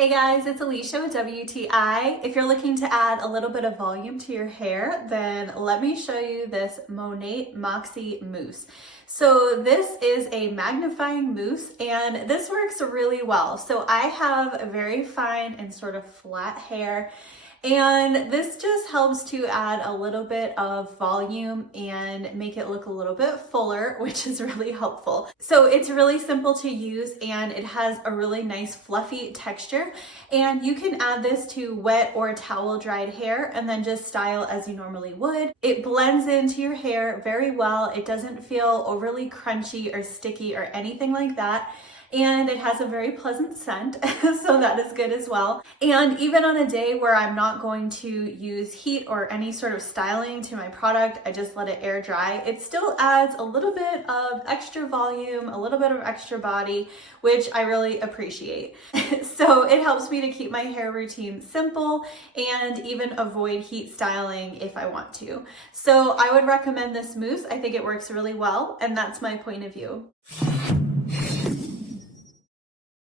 Hey guys, it's Alicia with WTI. If you're looking to add a little bit of volume to your hair, then let me show you this Monat Moxie mousse. So this is a magnifying mousse and this works really well. So I have a very fine and sort of flat hair, and this just helps to add a little bit of volume and make it look a little bit fuller, which is really helpful. So it's really simple to use and it has a really nice fluffy texture. And you can add this to wet or towel dried hair and then just style as you normally would. It blends into your hair very well. It doesn't feel overly crunchy or sticky or anything like that. And it has a very pleasant scent, so that is good as well. And even on a day where I'm not going to use heat or any sort of styling to my product, I just let it air dry, it still adds a little bit of extra volume, a little bit of extra body, which I really appreciate. So it helps me to keep my hair routine simple and even avoid heat styling if I want to. So I would recommend this mousse. I think it works really well, and that's my point of view.